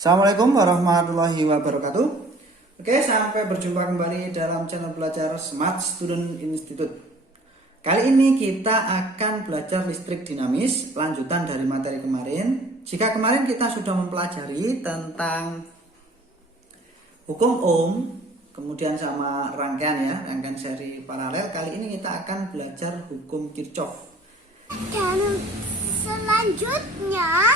Assalamualaikum warahmatullahi wabarakatuh. Oke, sampai berjumpa kembali dalam channel belajar Smart Student Institute. Kali ini kita akan belajar listrik dinamis, lanjutan dari materi kemarin. Jika kemarin kita sudah mempelajari tentang hukum Ohm, kemudian sama rangkaian seri paralel, kali ini kita akan belajar hukum Kirchhoff. Dan selanjutnya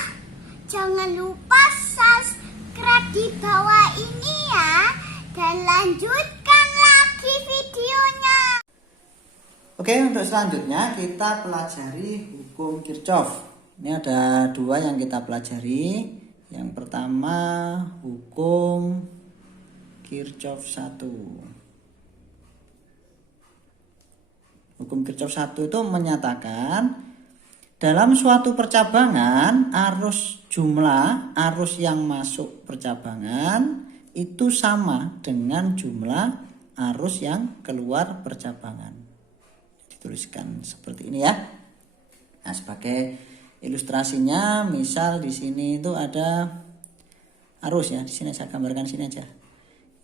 jangan lupa subscribe di bawah ini ya, dan lanjutkan lagi videonya. Oke, untuk selanjutnya kita pelajari hukum Kirchhoff. Ini ada dua yang kita pelajari. Yang pertama hukum Kirchhoff 1. Hukum Kirchhoff 1 itu menyatakan dalam suatu percabangan jumlah arus yang masuk percabangan itu sama dengan jumlah arus yang keluar percabangan. Dituliskan seperti ini ya. Nah, sebagai ilustrasinya, misal di sini itu ada arus ya. Di sini saya gambarkan sini aja.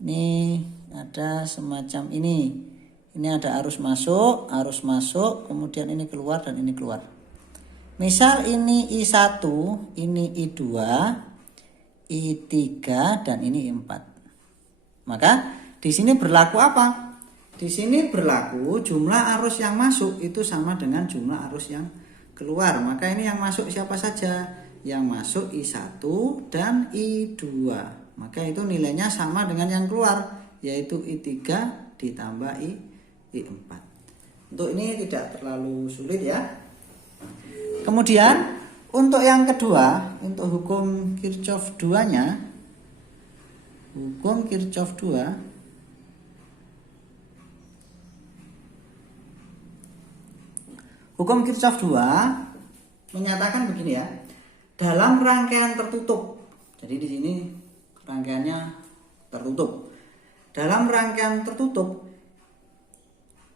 Ini ada semacam ini. Ini ada arus masuk, kemudian ini keluar dan ini keluar. Misal ini I1, ini I2, I3 dan ini I4. Maka di sini berlaku apa? Di sini berlaku jumlah arus yang masuk itu sama dengan jumlah arus yang keluar. Maka ini yang masuk siapa saja? Yang masuk I1 dan I2. Maka itu nilainya sama dengan yang keluar, yaitu I3 ditambah I4. Untuk ini tidak terlalu sulit ya. Kemudian untuk yang kedua, untuk hukum Kirchhoff 2-nya, hukum Kirchhoff 2 menyatakan begini ya. Dalam rangkaian tertutup. Jadi di sini rangkaiannya tertutup. Dalam rangkaian tertutup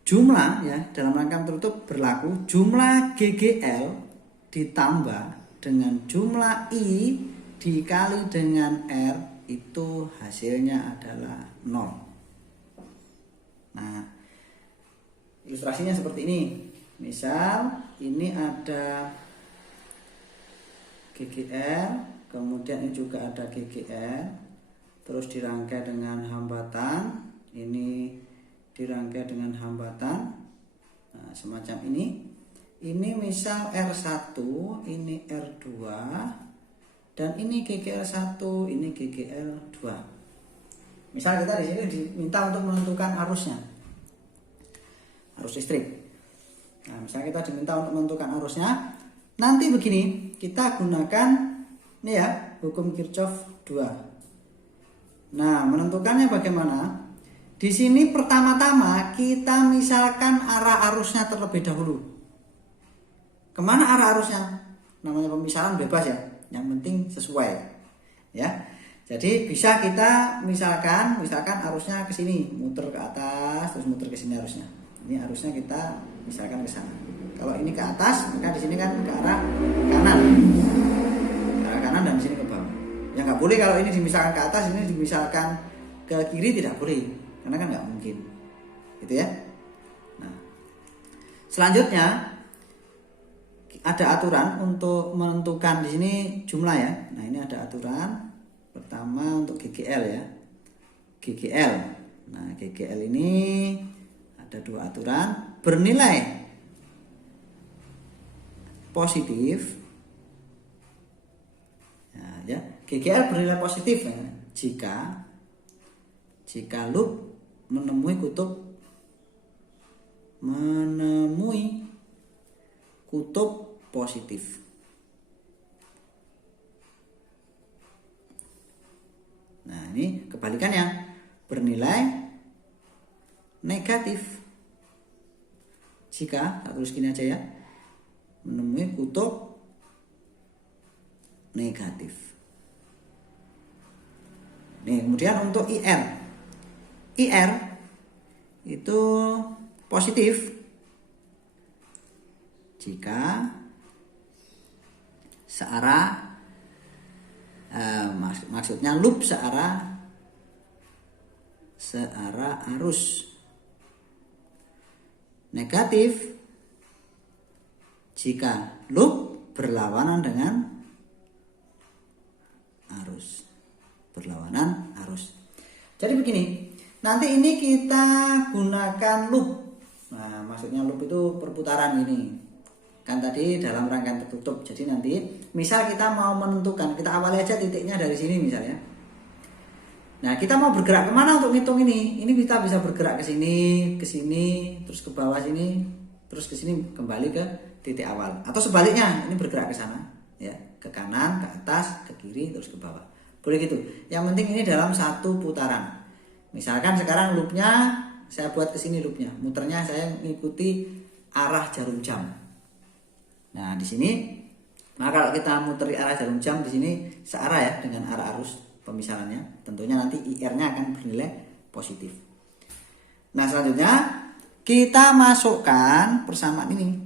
dalam rangkaian tertutup berlaku jumlah GGL ditambah dengan jumlah I dikali dengan R itu hasilnya adalah 0. Nah, ilustrasinya seperti ini. Misal ini ada GGR, kemudian ini juga ada GGR, terus dirangkai dengan hambatan, ini dirangkai dengan hambatan. Nah, semacam ini. Ini misal R1, ini R2, dan ini GGL1, ini GGL2. Misal kita di sini diminta untuk menentukan arusnya, arus listrik. Nah, misal kita diminta untuk menentukan arusnya, nanti begini, kita gunakan ini ya, hukum Kirchhoff 2. Nah, menentukannya bagaimana? Di sini pertama-tama kita misalkan arah arusnya terlebih dahulu. Kemana arah arusnya? Namanya pemisahan bebas ya, yang penting sesuai ya. Jadi bisa kita misalkan arusnya ke sini, muter ke atas, terus muter ke sini arusnya. Ini arusnya kita misalkan ke sana. Kalau ini ke atas, maka di sini kan ke arah kanan, dan di sini ke bawah. Ya nggak boleh kalau ini dimisalkan ke atas, ini dimisalkan ke kiri, tidak boleh, karena kan nggak mungkin, gitu ya. Nah, selanjutnya ada aturan untuk menentukan di sini jumlah ya. Nah, ini ada aturan. Pertama untuk GGL ya. GGL. Nah, GGL ini ada dua aturan. Bernilai positif. Nah, ya, GGL bernilai positif ya, jika loop menemui kutub positif. Nah, ini kebalikannya, bernilai negatif jika, tak tulis gini aja ya, menemui kutub negatif. Nih, kemudian untuk IR itu positif jika searah maksudnya loop searah arus. Negatif jika loop berlawanan dengan arus. Jadi begini, nanti ini kita gunakan loop. Nah, maksudnya loop itu perputaran ini. Kan tadi dalam rangkaian tertutup. Jadi nanti misal kita mau menentukan, kita awali aja titiknya dari sini misalnya. Nah, kita mau bergerak kemana untuk ngitung ini? Ini kita bisa bergerak ke sini, terus ke bawah sini, terus ke sini kembali ke titik awal. Atau sebaliknya, ini bergerak ke sana, ya, ke kanan, ke atas, ke kiri, terus ke bawah. Boleh gitu. Yang penting ini dalam satu putaran. Misalkan sekarang loopnya saya buat ke sini loopnya, muternya saya mengikuti arah jarum jam. Nah, di sini, maka kalau kita muter di arah jarum jam di sini searah ya dengan arah arus pemisahannya. Tentunya nanti IR-nya akan bernilai positif. Nah, selanjutnya kita masukkan persamaan ini.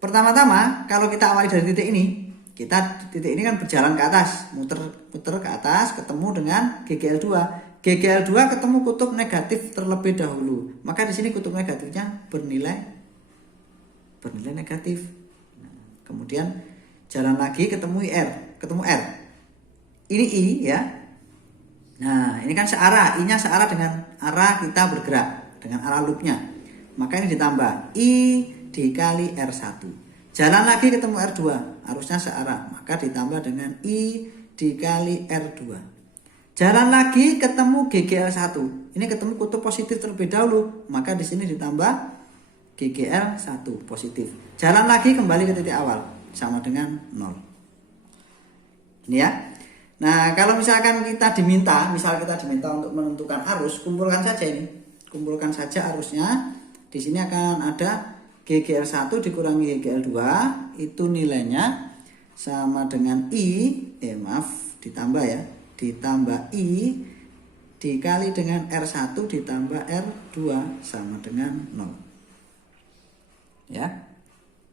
Pertama-tama kalau kita awali dari titik ini, titik ini kan berjalan ke atas, muter ke atas ketemu dengan GGL2. GGL2 ketemu kutub negatif terlebih dahulu. Maka di sini kutub negatifnya bernilai negatif. Nah, kemudian jalan lagi ketemu R. Ini I ya. Nah, ini kan searah, I-nya searah dengan arah kita bergerak, dengan arah loopnya. Maka ini ditambah I dikali R1. Jalan lagi ketemu R2, arusnya searah, maka ditambah dengan I dikali R2. Jalan lagi ketemu GGL1. Ini ketemu kutub positif terlebih dahulu, maka di sini ditambah GGL1 positif. Jalan lagi kembali ke titik awal, sama dengan 0. Ini ya. Nah, kalau misalkan kita diminta untuk menentukan arus, kumpulkan saja arusnya. Di sini akan ada GGL1 dikurangi GGL2, itu nilainya sama dengan ditambah I dikali dengan R1 ditambah R2 sama dengan 0. Ya.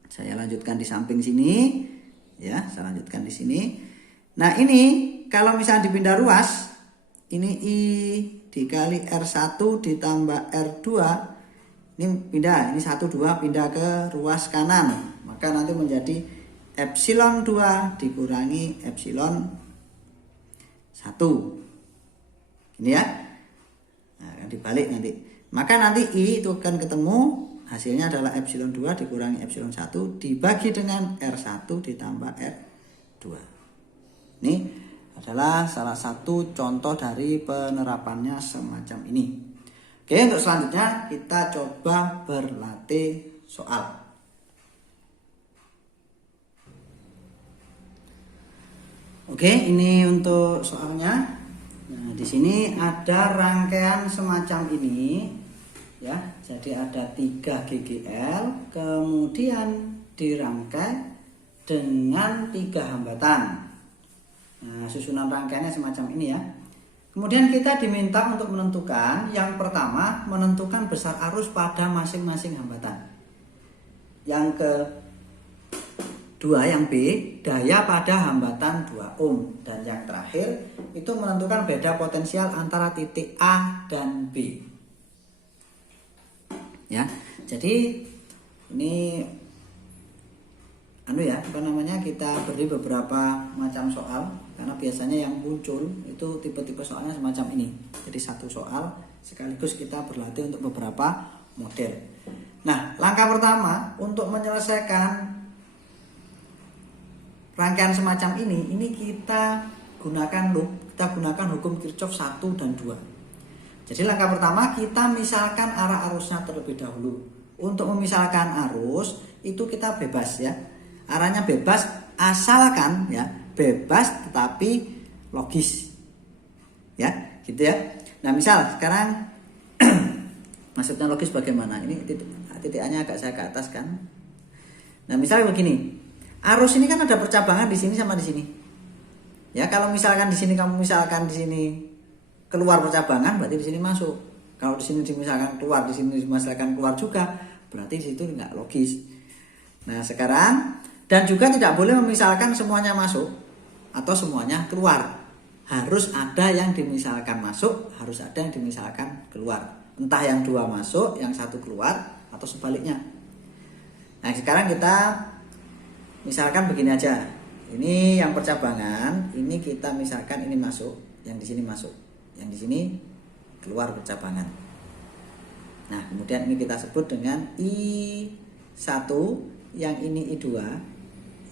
Saya lanjutkan di samping sini, ya, saya lanjutkan di sini. Nah, ini kalau misalnya dipindah ruas, ini I dikali R1 ditambah R2, ini pindah, ini 1, 2 pindah ke ruas kanan. Maka nanti menjadi epsilon 2 dikurangi epsilon 1. Ini ya. Nah, dibalik nanti. Maka nanti I itu akan ketemu, hasilnya adalah epsilon 2 dikurangi epsilon 1 dibagi dengan R1 ditambah R2. Ini adalah salah satu contoh dari penerapannya semacam ini. Oke, untuk selanjutnya kita coba berlatih soal. Oke, ini untuk soalnya. Nah, di sini ada rangkaian semacam ini, ya. Jadi ada 3 GGL, kemudian dirangkai dengan 3 hambatan. Nah, susunan rangkaiannya semacam ini ya. Kemudian kita diminta untuk menentukan, yang pertama menentukan besar arus pada masing-masing hambatan. Yang kedua, yang B, daya pada hambatan 2 ohm. Dan yang terakhir itu menentukan beda potensial antara titik A dan B. Ya, jadi ini kita beri beberapa macam soal, karena biasanya yang muncul itu tipe-tipe soalnya semacam ini. Jadi satu soal sekaligus kita berlatih untuk beberapa model. Nah, langkah pertama untuk menyelesaikan rangkaian semacam ini kita gunakan hukum Kirchhoff 1 dan 2. Jadi langkah pertama kita misalkan arah arusnya terlebih dahulu. Untuk memisalkan arus itu kita bebas ya. Arahnya bebas asalkan ya, bebas tetapi logis. Ya, gitu ya. Nah, misal sekarang maksudnya logis bagaimana? Ini titik A-nya agak saya ke atas kan. Nah, misalnya begini. Arus ini kan ada percabangan di sini sama di sini. Ya, kalau misalkan di sini keluar percabangan, berarti di sini masuk. Kalau di sini misalkan keluar, di sini misalkan keluar juga, berarti di situ enggak logis. Nah, sekarang dan juga tidak boleh memisalkan semuanya masuk atau semuanya keluar. harus ada yang dimisalkan masuk, harus ada yang dimisalkan keluar. Entah yang 2 masuk, yang 1 keluar, atau sebaliknya. Nah sekarang kita misalkan begini aja. Ini yang percabangan, ini kita misalkan ini masuk, yang di sini masuk, yang di sini keluar percabangan. Nah kemudian ini kita sebut dengan I1, yang ini I2,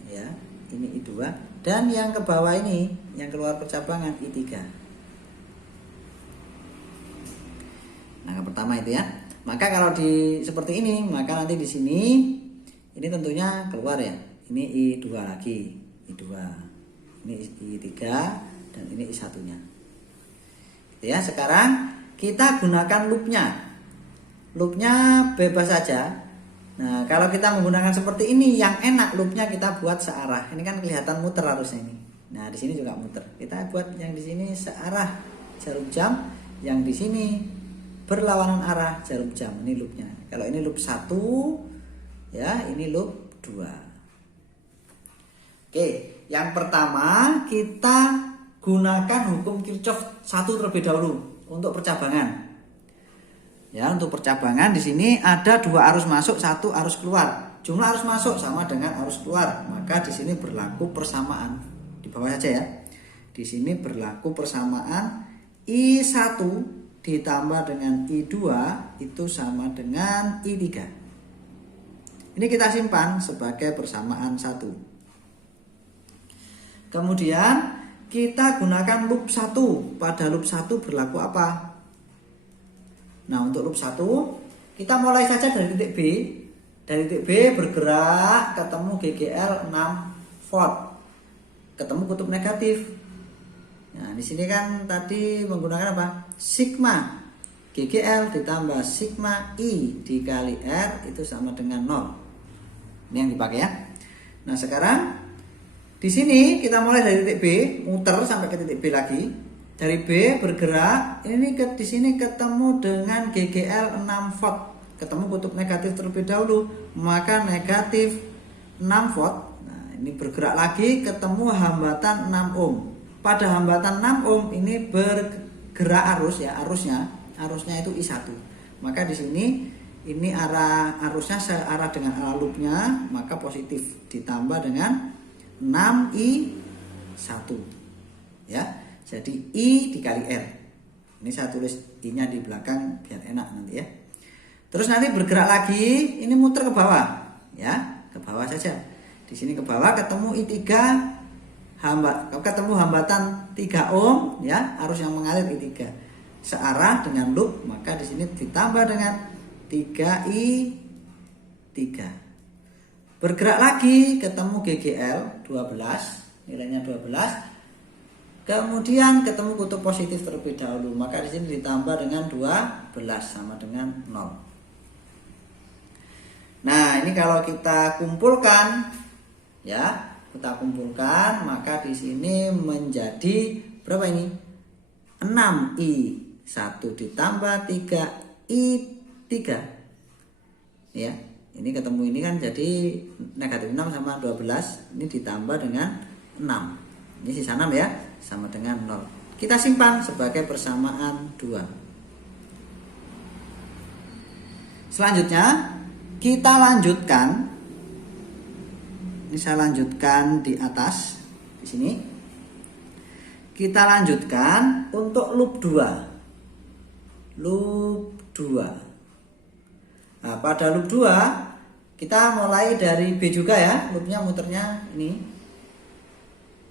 ya, ini I2, dan yang ke bawah ini, yang keluar percabangan I3. Nah, yang pertama itu ya. Maka kalau di seperti ini, maka nanti di sini ini tentunya keluar ya. Ini I2 lagi, I2. Ini I3 dan ini I1-nya. Gitu ya. Sekarang kita gunakan loopnya. Loopnya bebas saja. Nah, kalau kita menggunakan seperti ini yang enak, loopnya kita buat searah. Ini kan kelihatan muter harusnya ini. Nah, di sini juga muter. Kita buat yang di sini searah jarum jam, yang di sini berlawanan arah jarum jam. Ini loopnya. Kalau ini loop 1, ya, ini loop 2. Oke, yang pertama kita gunakan hukum Kirchhoff 1 terlebih dahulu untuk percabangan. Ya, untuk percabangan di sini ada 2 arus masuk, 1 arus keluar. Jumlah arus masuk sama dengan arus keluar, maka di sini berlaku persamaan. Di bawah saja ya. Di sini berlaku persamaan I1 ditambah dengan I2 itu sama dengan I3. Ini kita simpan sebagai persamaan 1. Kemudian kita gunakan loop 1. Pada loop 1 berlaku apa? Nah, untuk loop 1 kita mulai saja dari titik B. Dari titik B bergerak ketemu GGL 6 volt. Ketemu kutub negatif. Nah, di sini kan tadi menggunakan apa? Sigma GGL ditambah sigma I dikali R itu sama dengan 0. Ini yang dipakai ya. Nah, sekarang di sini kita mulai dari titik B, muter sampai ke titik B lagi. Dari B bergerak, ini di sini ketemu dengan GGL 6 volt. Ketemu kutub negatif terlebih dahulu, maka negatif 6 volt. Nah, ini bergerak lagi ketemu hambatan 6 ohm. Pada hambatan 6 ohm ini bergerak arus ya, arusnya itu I1. Maka di sini ini arah arusnya searah dengan arah loopnya, maka positif ditambah dengan 6I1. Ya. Jadi I dikali R. Ini saya tulis I-nya di belakang biar enak nanti ya. Terus nanti bergerak lagi, ini muter ke bawah ya, ke bawah saja. Di sini ke bawah ketemu I3 ketemu hambatan 3 ohm ya, arus yang mengalir I3 searah dengan loop, maka di sini ditambah dengan 3I3. Bergerak lagi ketemu GGL 12, nilainya 12. Kemudian ketemu kutub positif terlebih dahulu, maka di sini ditambah dengan 12 sama dengan 0. Nah, ini kalau kita kumpulkan ya, maka di sini menjadi berapa ini? 6I1 ditambah 3I3. Ya, ini ketemu ini kan jadi negatif 6 sama 12, ini ditambah dengan 6. Ini sisa 6 ya, sama dengan 0. Kita simpan sebagai persamaan 2. Selanjutnya kita lanjutkan. Ini saya lanjutkan di atas di sini. Kita lanjutkan untuk loop 2. Loop 2. Nah, pada loop 2 kita mulai dari B juga ya, loopnya muternya ini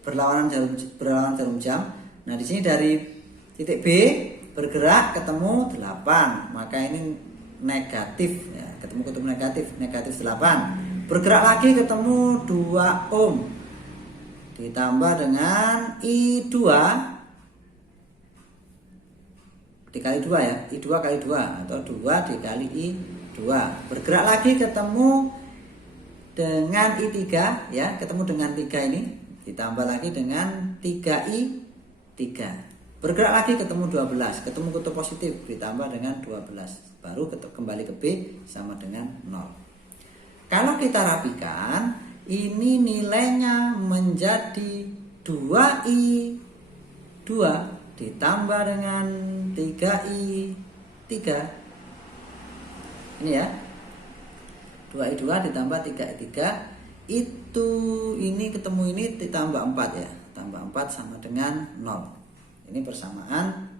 berlawanan jarum jam. Nah, di sini dari titik B bergerak ketemu 8, maka ini negatif ya, ketemu kutub negatif 8. Bergerak lagi ketemu 2 ohm ditambah dengan I2 dikali 2 ya, I2 kali 2 atau 2 dikali I2. Bergerak lagi ketemu dengan I3 ya, ketemu dengan 3 ini ditambah lagi dengan 3I3. Bergerak lagi ketemu 12, ketemu kutub positif ditambah dengan 12, baru kembali ke B sama dengan 0. Kalau kita rapikan, ini nilainya menjadi 2I 2 ditambah dengan 3I 3. Ini ya. 2I2 ditambah 3I 3 itu ini ketemu ini ditambah 4 ya. Tambah 4 sama dengan 0. Ini persamaan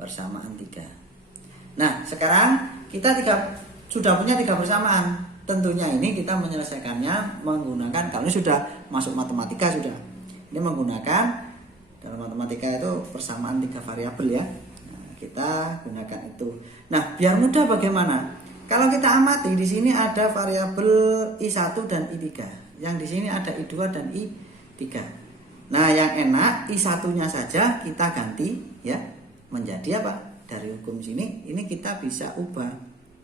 3. Nah, sekarang kita sudah punya 3 persamaan. Tentunya ini kita menyelesaikannya menggunakan, kalau ini sudah masuk matematika sudah. Ini menggunakan, dalam matematika itu persamaan 3 variabel ya. Nah, kita gunakan itu. Nah, biar mudah bagaimana? Kalau kita amati di sini ada variabel I1 dan I3. Yang di sini ada I2 dan I3. Nah, yang enak I1-nya saja kita ganti ya menjadi apa? Dari hukum sini ini kita bisa ubah.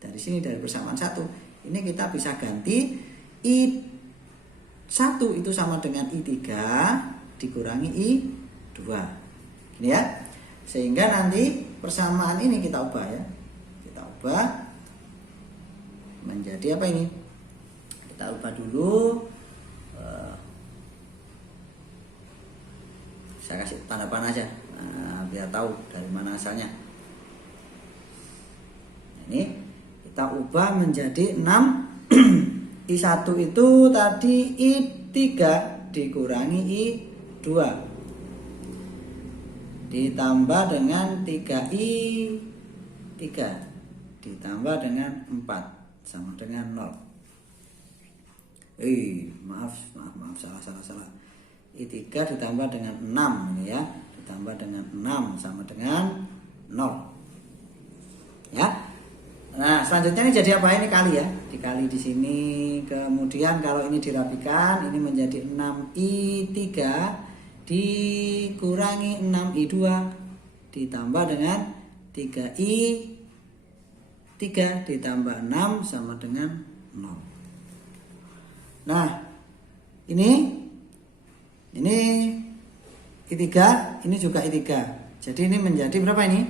Dari sini dari persamaan 1 ini kita bisa ganti I1 itu sama dengan I3 dikurangi I2. Ini ya. Sehingga nanti persamaan ini kita ubah ya. Kita ubah menjadi apa ini? Kita ubah dulu. Saya kasih tanda panah aja. Nah, biar tahu dari mana asalnya. Ini kita ubah menjadi 6. I1 itu tadi I3 dikurangi I2 ditambah dengan 3I3 ditambah dengan 4 sama dengan 0. Maaf, salah. I3 ditambah dengan 6 ini ya, ditambah dengan 6 sama dengan 0. Ya. Nah, selanjutnya ini jadi apa? Ini kali ya. Dikali di sini. Kemudian kalau ini dirapikan, ini menjadi 6I3 dikurangi 6I2 ditambah dengan 3I3 ditambah 6 sama dengan 0. Nah, ini I3, ini juga I3. Jadi ini menjadi berapa ini?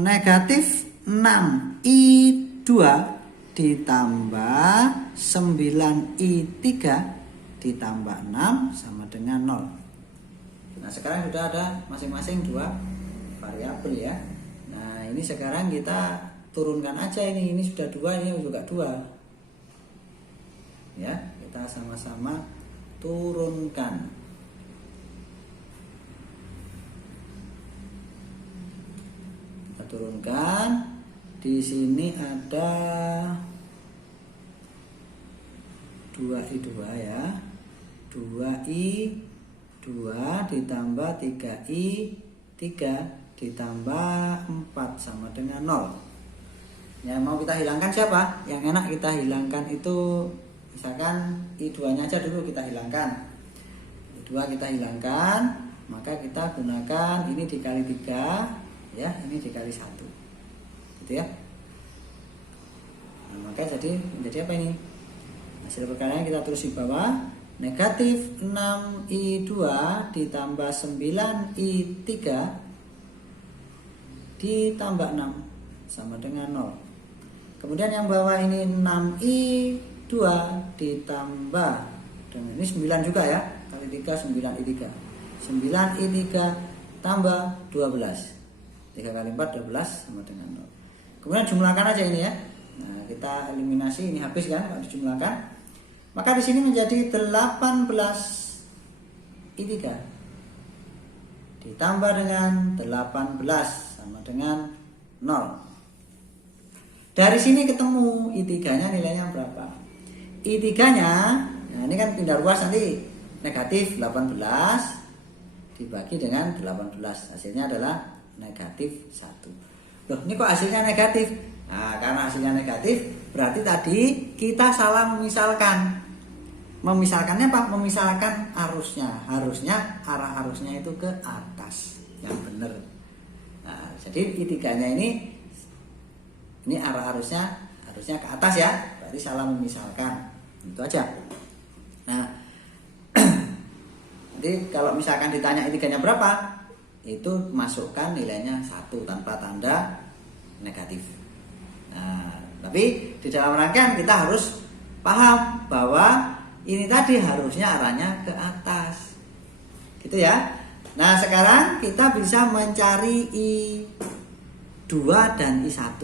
Negatif 6I2 ditambah 9I3 ditambah 6 sama dengan 0. Nah, sekarang sudah ada masing-masing 2 variabel ya. Nah, ini sekarang kita turunkan aja ini sudah 2, ini juga 2. Ya, kita sama-sama turunkan. Kita turunkan. Di sini ada 2I2 ya. 2I2 ditambah 3I3 ditambah 4 sama dengan 0. Yang mau kita hilangkan siapa? Yang enak kita hilangkan itu misalkan I2 nya aja dulu kita hilangkan. I2 kita hilangkan, maka kita gunakan ini dikali 3 ya, ini dikali 1. Gitu ya. Nah, maka jadi menjadi apa ini? Hasil perkaliannya kita tulis di bawah. Negatif 6I2 ditambah 9I3 ditambah 6 sama dengan 0. Kemudian yang bawah ini 6I2 ditambah dengan ini 9 juga ya. Kali 3 9I3. 9I3 tambah 12. 3 kali 4 12 sama dengan 0. Kemudian jumlahkan aja ini ya. Nah, kita eliminasi ini habis kan kalau dijumlahkan. Maka di sini menjadi 18I3 ditambah dengan 18 sama dengan 0. Dari sini ketemu I3-nya nilainya berapa? I3-nya, nah ini kan pindah ruas nanti negatif 18 dibagi dengan 18. Hasilnya adalah negatif 1. Loh, ini kok hasilnya negatif? Nah, karena hasilnya negatif berarti tadi kita salah memisalkan. Memisalkannya apa? Memisalkan arusnya. Harusnya arah arusnya itu ke atas. Yang benar. Nah, jadi I3-nya ini arah harusnya ke atas ya. Berarti salah memisalkan. Itu aja. Nah, nanti kalau misalkan ditanya I3-nya berapa, itu masukkan nilainya 1 tanpa tanda negatif. Nah, tapi di dalam rangkaian kita harus paham bahwa ini tadi harusnya arahnya ke atas. Gitu ya. Nah, sekarang kita bisa mencari I2 dan I1.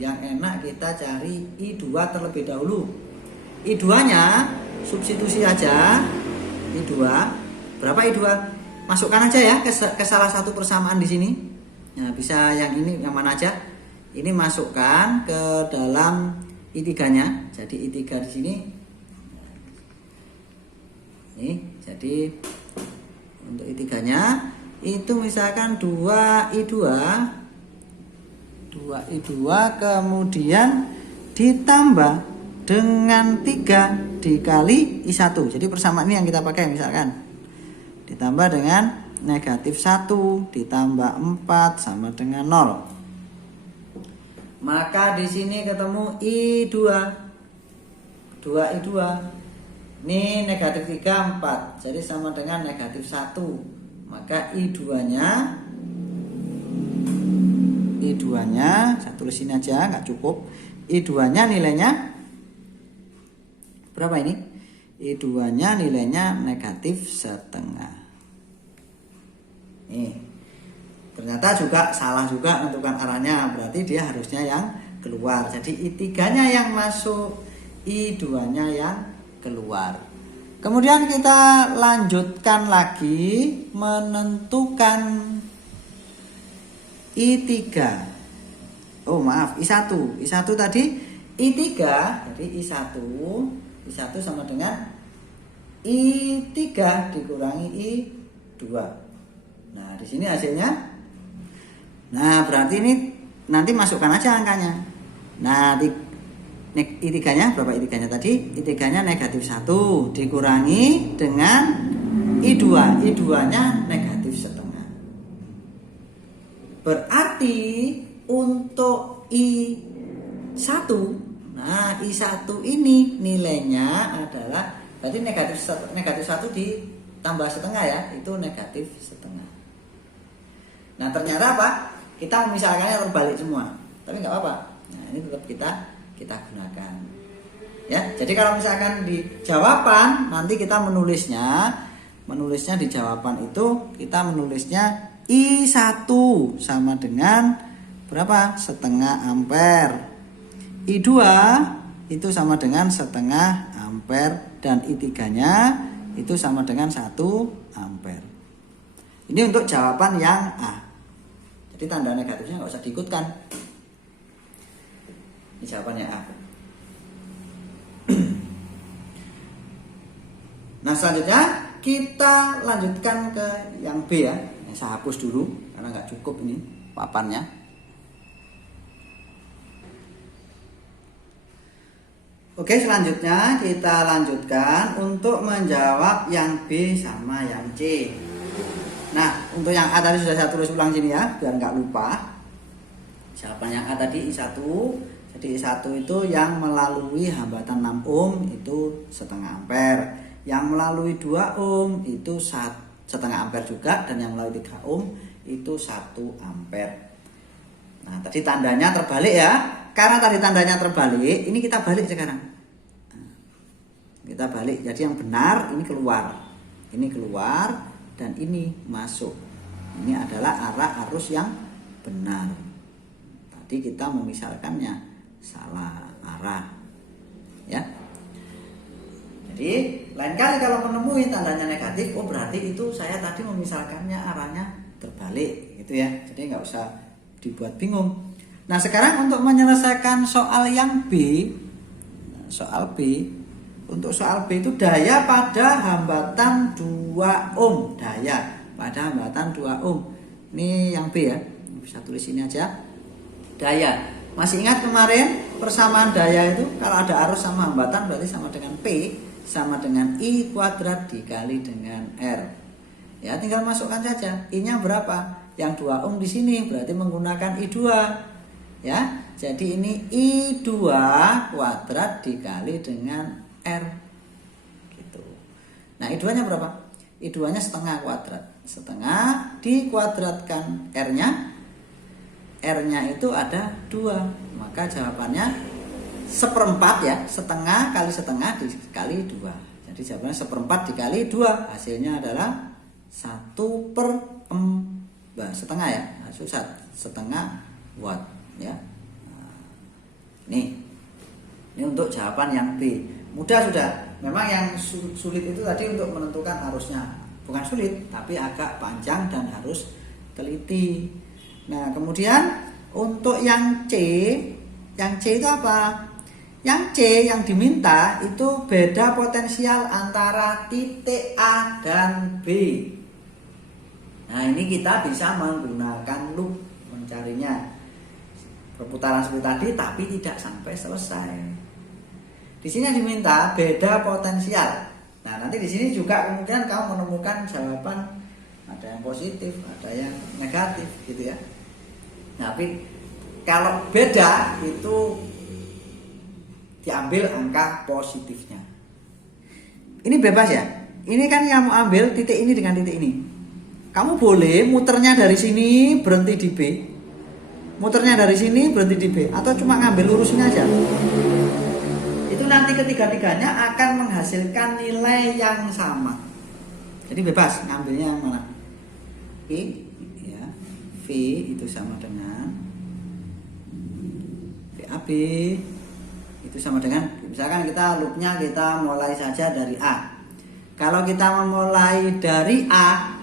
Yang enak kita cari I2 terlebih dahulu. I2-nya substitusi aja. I2. Berapa I2? Masukkan aja ya ke salah satu persamaan di sini. Nah, bisa yang ini, yang mana aja. Ini masukkan ke dalam I3-nya. Jadi I3 di sini. Nih, jadi untuk I3-nya itu misalkan 2I2 kemudian ditambah dengan 3 dikali I1. Jadi persamaan ini yang kita pakai, misalkan ditambah dengan negatif 1 ditambah 4 sama dengan 0. Maka di sini ketemu I2. 2I2. Ini negatif 3, 4. Jadi sama dengan negatif 1. Maka I2-nya saya tulis sini aja, nggak cukup. I2-nya nilainya berapa ini? I2-nya nilainya negatif setengah. Nih, ternyata juga salah juga menentukan arahnya. Berarti dia harusnya yang keluar. Jadi I3-nya yang masuk, I2-nya yang keluar. Kemudian kita lanjutkan lagi menentukan I3. Oh maaf, I1. I1 tadi I3, jadi I1 sama dengan I3 dikurangi I2. Nah, di sini hasilnya. Nah, berarti ini nanti masukkan aja angkanya. Nah, I3-nya berapa I3-nya tadi? I3-nya negatif 1 dikurangi dengan I2. I2-nya negatif setengah. Berarti untuk I1, nah I1 ini nilainya adalah, berarti negatif 1 ditambah setengah ya, itu negatif setengah. Nah, ternyata apa? Kita memisahkannya terbalik semua. Tapi nggak apa-apa. Nah, ini tetap kita gunakan ya. Jadi kalau misalkan di jawaban nanti kita menulisnya di jawaban itu kita menulisnya I1 sama dengan berapa? Setengah ampere. I2 itu sama dengan setengah ampere dan I3-nya itu sama dengan 1 ampere. Ini untuk jawaban yang A. Jadi tanda negatifnya nggak usah diikutkan. Ini jawabannya A. Nah, selanjutnya kita lanjutkan ke yang B ya. Saya hapus dulu karena nggak cukup ini papannya. Oke, selanjutnya kita lanjutkan untuk menjawab yang B sama yang C. Nah, untuk yang A tadi sudah saya tulis ulang sini ya, biar nggak lupa. Jawaban yang A tadi I1. Jadi I1 itu yang melalui hambatan 6 ohm itu setengah ampere. Yang melalui 2 ohm itu setengah ampere juga. Dan yang melalui 3 ohm itu 1 ampere. Nah, tadi tandanya terbalik ya. Karena tadi tandanya terbalik, ini kita balik sekarang. Kita balik, jadi yang benar ini keluar. Ini keluar dan ini masuk. Ini adalah arah arus yang benar. Tadi kita memisalkannya salah arah ya. Jadi lain kali kalau menemui tandanya negatif, oh berarti itu saya tadi memisalkannya arahnya terbalik gitu ya. Jadi nggak usah dibuat bingung. Nah, sekarang untuk menyelesaikan soal yang B, untuk soal B itu daya pada hambatan 2 ohm, daya pada hambatan 2 ohm. Ini yang B ya, bisa tulis ini aja. Daya. Masih ingat kemarin persamaan daya itu kalau ada arus sama hambatan berarti sama dengan P sama dengan I kuadrat dikali dengan R. Ya, tinggal masukkan saja. I-nya berapa? Yang 2 ohm di sini berarti menggunakan I2. Ya. Jadi ini I2 kuadrat dikali dengan R. Gitu. Nah, I2-nya berapa? I2-nya setengah kuadrat. Setengah dikuadratkan R-nya. R-nya itu ada 2. Maka jawabannya seperempat ya. Setengah kali setengah dikali 2. Jadi jawabannya seperempat dikali 2. Hasilnya adalah setengah ya, setengah watt ya. Ini untuk jawaban yang B. Mudah sudah. Memang yang sulit itu tadi untuk menentukan arusnya. Bukan sulit, tapi agak panjang dan harus teliti. Nah, kemudian untuk yang C itu apa? Yang C yang diminta itu beda potensial antara titik A dan B. Nah, ini kita bisa menggunakan loop mencarinya. Perputaran seperti tadi tapi tidak sampai selesai. Di sini yang diminta beda potensial. Nah, nanti di sini juga kemudian kamu menemukan jawaban ada yang positif, ada yang negatif gitu ya. Tapi kalau beda itu diambil angka positifnya. Ini bebas ya. Ini kan kamu ambil titik ini dengan titik ini. Kamu boleh muternya dari sini berhenti di B. Muternya dari sini berhenti di B, atau cuma ngambil lurusnya aja. Itu nanti ketiga-tiganya akan menghasilkan nilai yang sama. Jadi bebas ngambilnya yang mana. V ya. V itu sama dengan VAB itu sama dengan, misalkan kita loopnya kita mulai saja dari A. Kalau kita memulai dari A,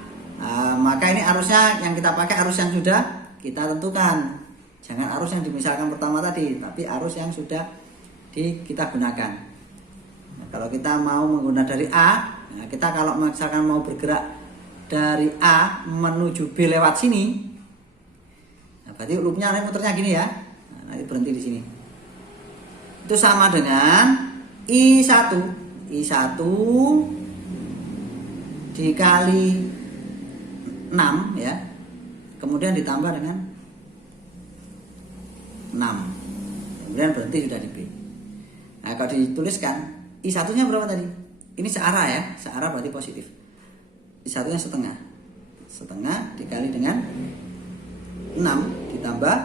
maka ini arusnya yang kita pakai arus yang sudah kita tentukan. Jangan arus yang dimisalkan pertama tadi, tapi arus yang sudah kita gunakan. Nah, kalau kita mau menggunakan dari A, nah kita kalau misalkan mau bergerak dari A menuju B lewat sini, nah berarti loopnya muternya gini ya. Nah, nanti berhenti di sini. Itu sama dengan I1 dikali 6 ya. Kemudian ditambah dengan 6. Kemudian berhenti sudah di B. Nah, kalau dituliskan I1-nya berapa tadi? Ini searah ya, searah berarti positif. I1-nya setengah. Setengah dikali dengan 6 ditambah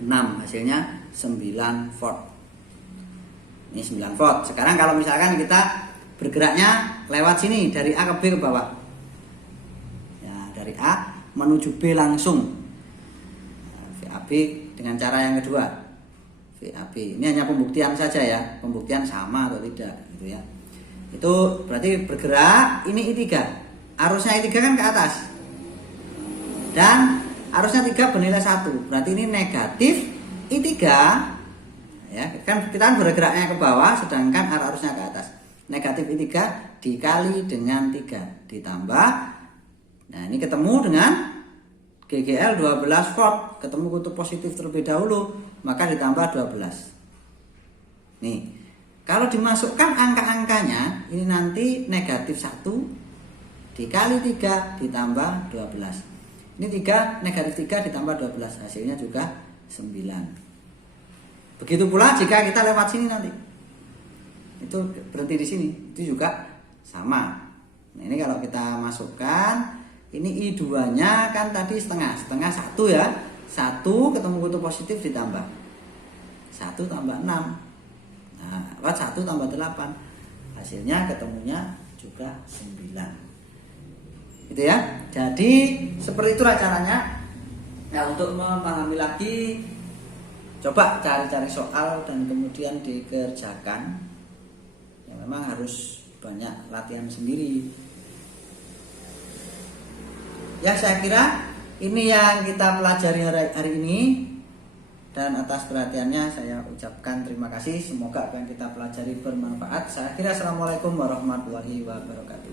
6, hasilnya 9 volt. Ini 9 volt. Sekarang kalau misalkan kita bergeraknya lewat sini dari A ke B ke bawah. Ya, dari A menuju B langsung. Nah, VAB dengan cara yang kedua. VAB. Ini hanya pembuktian saja ya, pembuktian sama atau tidak gitu ya. Itu berarti bergerak ini I3. Arusnya I3 kan ke atas. Dan arusnya 3 bernilai 1. Berarti ini negatif I3. Ya, kan kita bergeraknya ke bawah sedangkan arusnya ke atas. Negatif I3 dikali dengan 3 ditambah, nah ini ketemu dengan GGL 12 volt, ketemu kutub positif terlebih dahulu, maka ditambah 12. Nih, kalau dimasukkan angka-angkanya, ini nanti negatif 1 dikali 3 ditambah 12. Ini 3, negatif 3 ditambah 12, hasilnya juga 9. Begitu pula jika kita lewat sini nanti, itu berhenti di sini, itu juga sama. Nah, ini kalau kita masukkan, ini I2-nya kan tadi setengah 1 ya, 1 ketemu kutub positif ditambah 1 tambah 6, nah lewat 1 tambah 8, hasilnya ketemunya juga 9. Gitu ya. Jadi seperti itulah caranya. Nah, untuk memahami lagi, coba cari-cari soal dan kemudian dikerjakan. Ya, memang harus banyak latihan sendiri. Ya, saya kira ini yang kita pelajari hari ini. Dan atas perhatiannya saya ucapkan terima kasih. Semoga apa yang kita pelajari bermanfaat. Saya kira assalamualaikum warahmatullahi wabarakatuh.